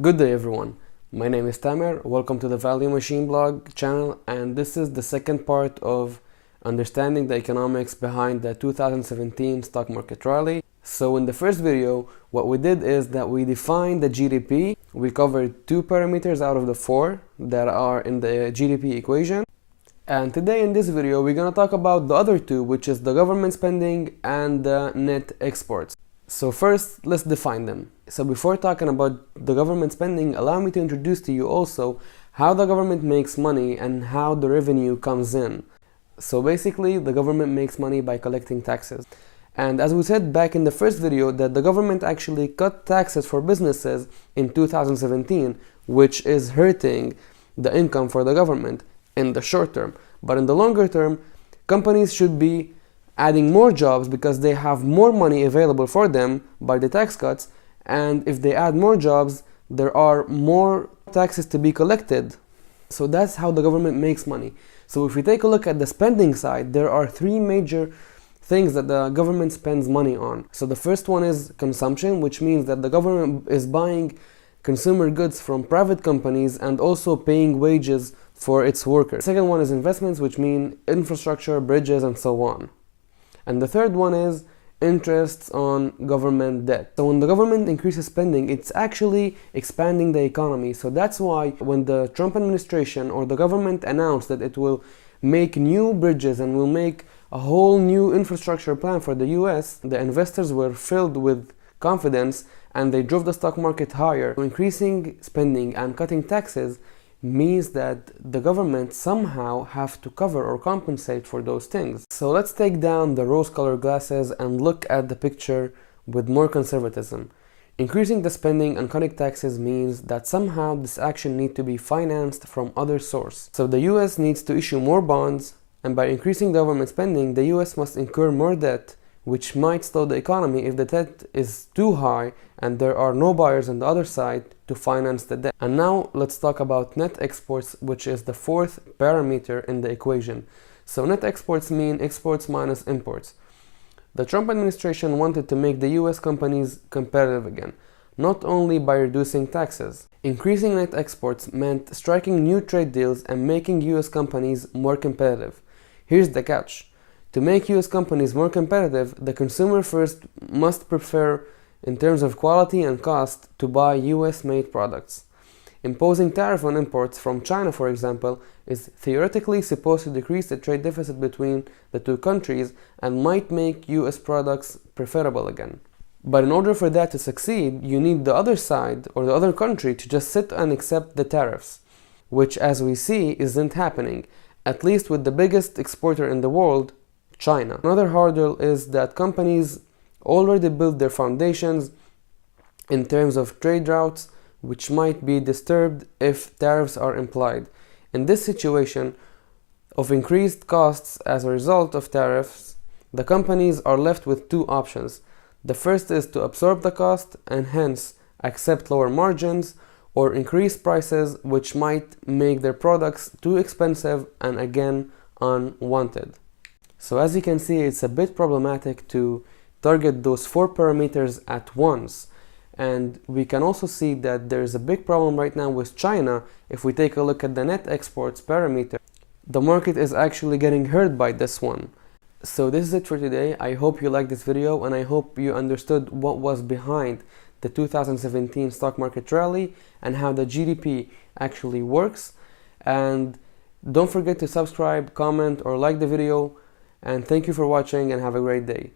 Good day everyone, my name is Tamer, welcome to the Value Machine blog channel, and this is the second part of understanding the economics behind the 2017 stock market rally. So in the first video, what we did is that we defined the GDP. We covered two parameters out of the four that are in the GDP equation. And today in this video, we're going to talk about the other two, which is the government spending and the net exports. So first, let's define them. So before talking about the government spending, allow me to introduce to you also how the government makes money and how the revenue comes in. So basically, the government makes money by collecting taxes. And as we said back in the first video, that the government actually cut taxes for businesses in 2017, which is hurting the income for the government in the short term. But in the longer term, companies should be adding more jobs because they have more money available for them by the tax cuts, and if they add more jobs, there are more taxes to be collected. So that's how the government makes money. So if we take a look at the spending side, there are three major things that the government spends money on. So the first one is consumption, which means that the government is buying consumer goods from private companies and also paying wages for its workers. The second one is investments, which mean infrastructure, bridges, and so on. And the third one is interests on government debt. So when the government increases spending, it's actually expanding the economy. So that's why when the Trump administration or the government announced that it will make new bridges and will make a whole new infrastructure plan for the US, the investors were filled with confidence and they drove the stock market higher. Increasing spending and cutting taxes means that the government somehow have to cover or compensate for those things. So let's take down the rose-colored glasses and look at the picture with more conservatism. Increasing the spending and cutting taxes means that somehow this action needs to be financed from other source. So the US needs to issue more bonds, and by increasing government spending, the US must incur more debt, which might slow the economy if the debt is too high and there are no buyers on the other side to finance the debt. And now let's talk about net exports, which is the fourth parameter in the equation. So net exports mean exports minus imports. The Trump administration wanted to make the US companies competitive again, not only by reducing taxes. Increasing net exports meant striking new trade deals and making US companies more competitive. Here's the catch. To make US companies more competitive, the consumer first must prefer, in terms of quality and cost, to buy US-made products. Imposing tariff on imports from China, for example, is theoretically supposed to decrease the trade deficit between the two countries and might make US products preferable again. But in order for that to succeed, you need the other side or the other country to just sit and accept the tariffs, which, as we see, isn't happening, at least with the biggest exporter in the world, China. Another hurdle is that companies already built their foundations in terms of trade routes, which might be disturbed if tariffs are implied. In this situation of increased costs as a result of tariffs, the companies are left with two options. The first is to absorb the cost and hence accept lower margins, or increase prices, which might make their products too expensive and again unwanted. So as you can see, it's a bit problematic to target those four parameters at once. And we can also see that there's a big problem right now with China. If we take a look at the net exports parameter, the market is actually getting hurt by this one. So this is it for today. I hope you liked this video and I hope you understood what was behind the 2017 stock market rally and how the GDP actually works. And don't forget to subscribe, comment, or like the video. And thank you for watching and have a great day.